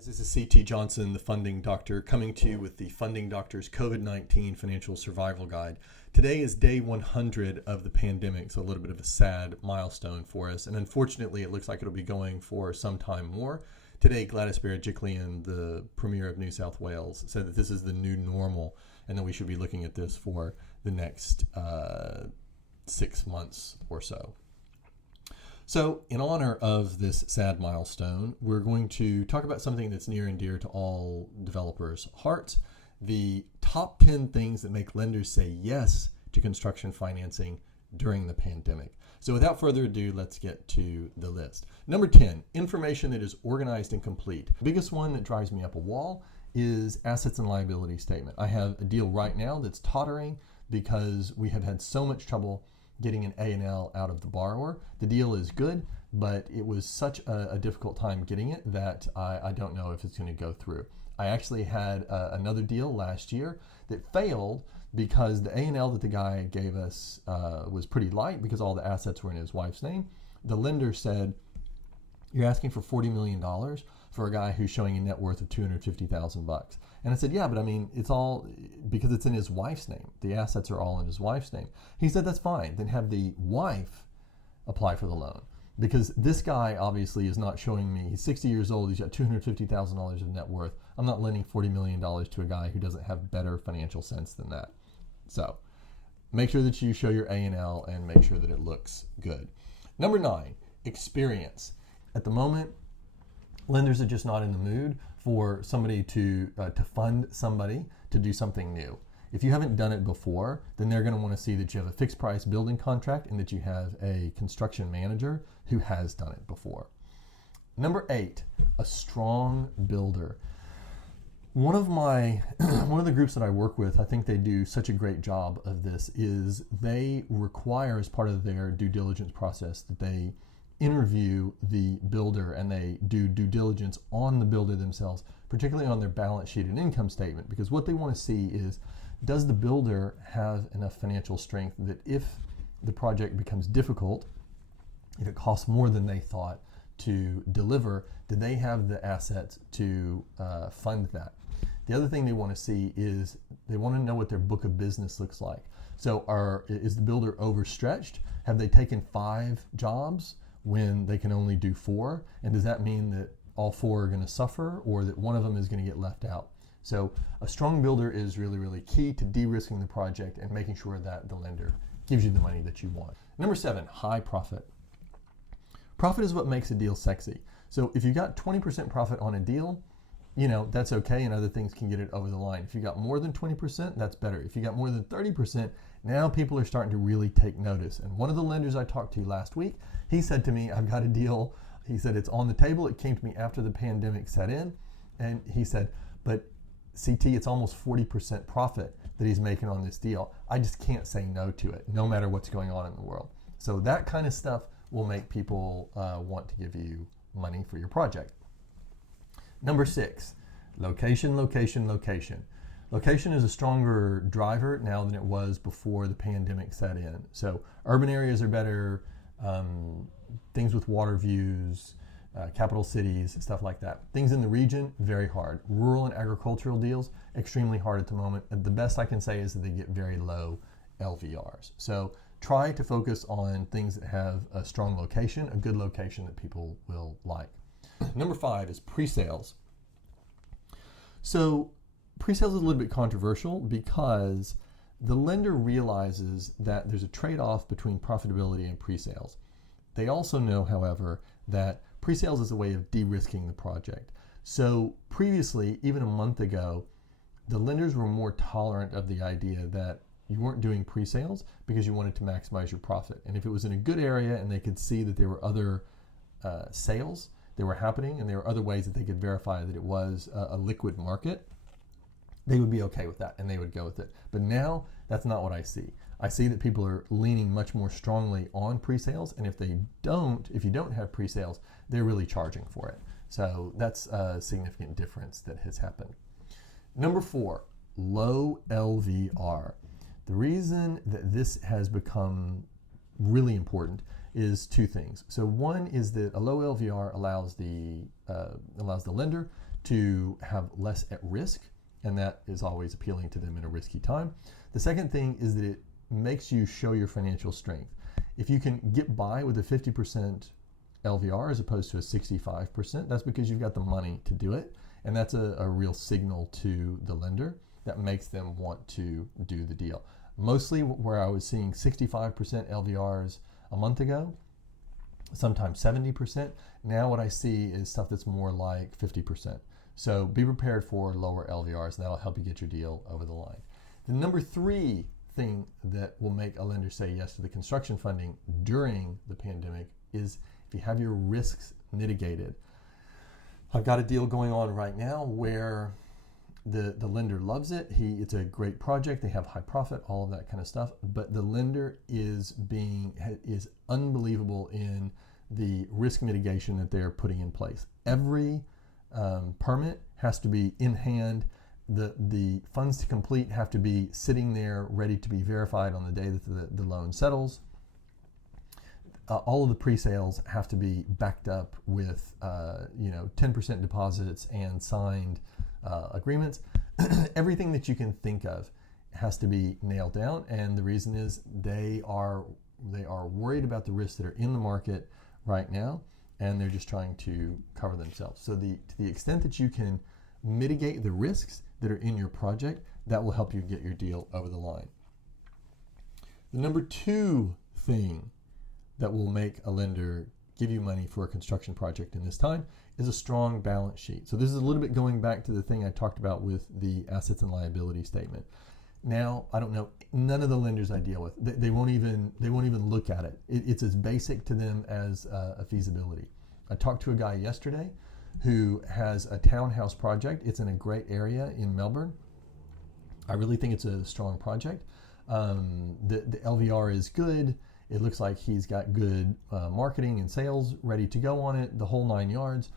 Guys, this is CT Johnson, the Funding Doctor, coming to you with the Funding Doctor's COVID-19 Financial Survival Guide. Today is day 100 of the pandemic, so a little bit of a sad milestone for us. And unfortunately, it looks like it'll be going for some time more. Today, Gladys Berejiklian, the Premier of New South Wales, said that this is the new normal and that we should be looking at this for the next 6 months or so. So, in honor of this sad milestone, we're going to talk about something that's near and dear to all developers' hearts: the top 10 things that make lenders say yes to construction financing during the pandemic. So, without further ado, let's get to the list. Number 10, information that is organized and complete. The biggest one that drives me up a wall is assets and liability statement. I have a deal right now that's tottering because we have had so much trouble getting an A&L out of the borrower. The deal is good, but it was such a difficult time getting it that I don't know if it's going to go through. I actually had another deal last year that failed because the A&L that the guy gave us was pretty light because all the assets were in his wife's name. The lender said, "You're asking for $40 million for a guy who's showing a net worth of $250,000. And I said, "Yeah, but I mean, it's all because it's in his wife's name. The assets are all in his wife's name." He said, "That's fine. Then have the wife apply for the loan." Because this guy obviously is not showing me, he's 60 years old, he's got $250,000 of net worth. I'm not lending $40 million to a guy who doesn't have better financial sense than that. So make sure that you show your A&L and make sure that it looks good. Number 9, experience. At the moment, lenders are just not in the mood for somebody to fund somebody to do something new. If you haven't done it before, then they're going to want to see that you have a fixed price building contract and that you have a construction manager who has done it before. Number 8, a strong builder. One of the groups that I work with, I think they do such a great job of this, is they require as part of their due diligence process that they interview the builder and they do due diligence on the builder themselves, particularly on their balance sheet and income statement, because what they want to see is, does the builder have enough financial strength that if the project becomes difficult, if it costs more than they thought to deliver, do they have the assets to fund that? The other thing they want to see is they want to know what their book of business looks like. So is the builder overstretched? Have they taken 5 jobs when they can only do 4? And does that mean that all 4 are going to suffer or that one of them is going to get left out? So a strong builder is really, really key to de-risking the project and making sure that the lender gives you the money that you want. Number 7, high profit. Profit is what makes a deal sexy. So if you got 20% profit on a deal, that's okay, and other things can get it over the line. If you got more than 20%, that's better. If you got more than 30%, now people are starting to really take notice. And one of the lenders I talked to last week, he said to me, "I've got a deal." He said, "It's on the table. It came to me after the pandemic set in." And he said, "But CT, it's almost 40% profit that he's making on this deal. I just can't say no to it, no matter what's going on in the world." So that kind of stuff will make people want to give you money for your project. Number 6, location, location, location. Location is a stronger driver now than it was before the pandemic set in. So urban areas are better, things with water views, capital cities, stuff like that. Things in the region, very hard. Rural and agricultural deals, extremely hard at the moment. The best I can say is that they get very low LVRs. So try to focus on things that have a strong location, a good location that people will like. Number 5 is pre-sales. So pre-sales is a little bit controversial because the lender realizes that there's a trade-off between profitability and pre-sales. They also know, however, that pre-sales is a way of de-risking the project. So previously, even a month ago, the lenders were more tolerant of the idea that you weren't doing pre-sales because you wanted to maximize your profit. And if it was in a good area and they could see that there were other sales that were happening and there were other ways that they could verify that it was a liquid market, they would be okay with that and they would go with it. But now that's not what I see. I see that people are leaning much more strongly on pre-sales, and if you don't have pre-sales, they're really charging for it. So that's a significant difference that has happened. Number 4, low LVR. The reason that this has become really important is 2 things. So one is that a low LVR allows the lender to have less at risk, and that is always appealing to them in a risky time. The second thing is that it makes you show your financial strength. If you can get by with a 50% LVR as opposed to a 65%, that's because you've got the money to do it, and that's a real signal to the lender that makes them want to do the deal. Mostly where I was seeing 65% LVRs a month ago, sometimes 70%, now what I see is stuff that's more like 50%. So be prepared for lower LVRs, and that'll help you get your deal over the line. The number 3 thing that will make a lender say yes to the construction funding during the pandemic is if you have your risks mitigated. I've got a deal going on right now where the lender loves it. It's a great project. They have high profit, all of that kind of stuff. But the lender is unbelievable in the risk mitigation that they're putting in place. Every permit has to be in hand. The funds to complete have to be sitting there ready to be verified on the day that the loan settles. All of the pre-sales have to be backed up with 10% deposits and signed agreements. Everything that you can think of has to be nailed down, and the reason is they are worried about the risks that are in the market right now, and they're just trying to cover themselves. So to the extent that you can mitigate the risks that are in your project, that will help you get your deal over the line. The number 2 thing that will make a lender give you money for a construction project in this time is a strong balance sheet. So this is a little bit going back to the thing I talked about with the assets and liability statement. Now, I don't know, none of the lenders I deal with, they won't even look at it. It's as basic to them as a feasibility. I talked to a guy yesterday who has a townhouse project. It's in a great area in Melbourne. I really think it's a strong project. The LVR is good. It looks like he's got good marketing and sales ready to go on it, the whole 9 yards.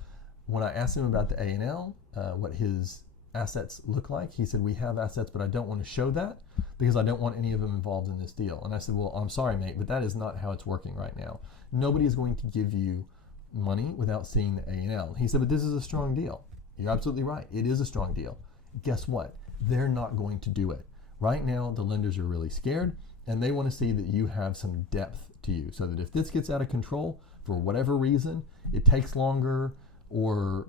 When I asked him about the A&L, what his assets look like, he said, we have assets, but I don't want to show that because I don't want any of them involved in this deal. And I said, well, I'm sorry, mate, but that is not how it's working right now. Nobody is going to give you money without seeing the A&L. He said, but this is a strong deal. You're absolutely right. It is a strong deal. Guess what? They're not going to do it. Right now, the lenders are really scared, and they want to see that you have some depth to you, so that if this gets out of control for whatever reason, it takes longer, or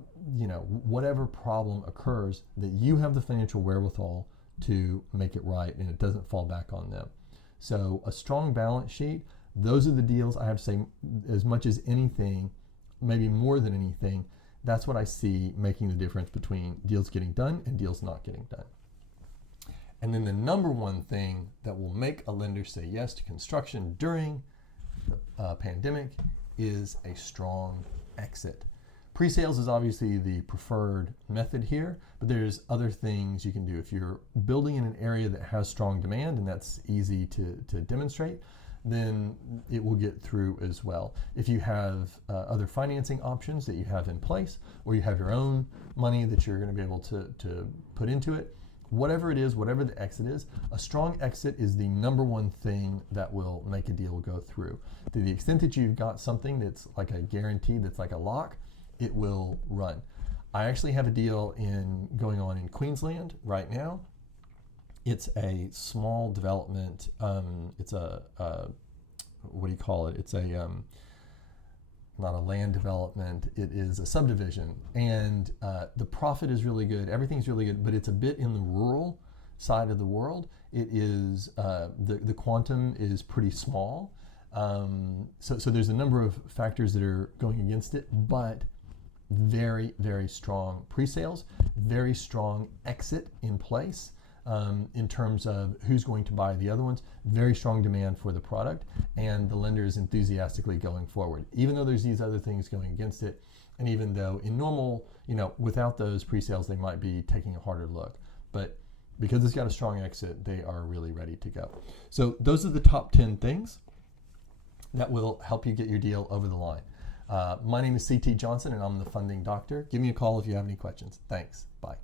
whatever problem occurs, that you have the financial wherewithal to make it right and it doesn't fall back on them. So a strong balance sheet, those are the deals I have to say, as much as anything, maybe more than anything, that's what I see making the difference between deals getting done and deals not getting done. And then the number 1 thing that will make a lender say yes to construction during the pandemic is a strong exit. Pre-sales is obviously the preferred method here, but there's other things you can do. If you're building in an area that has strong demand, and that's easy to demonstrate, then it will get through as well. If you have other financing options that you have in place, or you have your own money that you're going to be able to put into it, whatever it is, whatever the exit is, a strong exit is the number 1 thing that will make a deal go through. To the extent that you've got something that's like a guarantee, that's like a lock, it will run. I actually have a deal going on in Queensland right now. It's a small development. It's what do you call it? It's not a land development. It is a subdivision, and the profit is really good. Everything's really good, but it's a bit in the rural side of the world. It is the quantum is pretty small. So there's a number of factors that are going against it, but very, very strong pre-sales, very strong exit in place. In terms of who's going to buy the other ones, very strong demand for the product, and the lender is enthusiastically going forward. Even though there's these other things going against it, and even though in normal, without those pre-sales, they might be taking a harder look. But because it's got a strong exit, they are really ready to go. So those are the top 10 things that will help you get your deal over the line. My name is CT Johnson, and I'm the Funding Doctor. Give me a call if you have any questions. Thanks. Bye.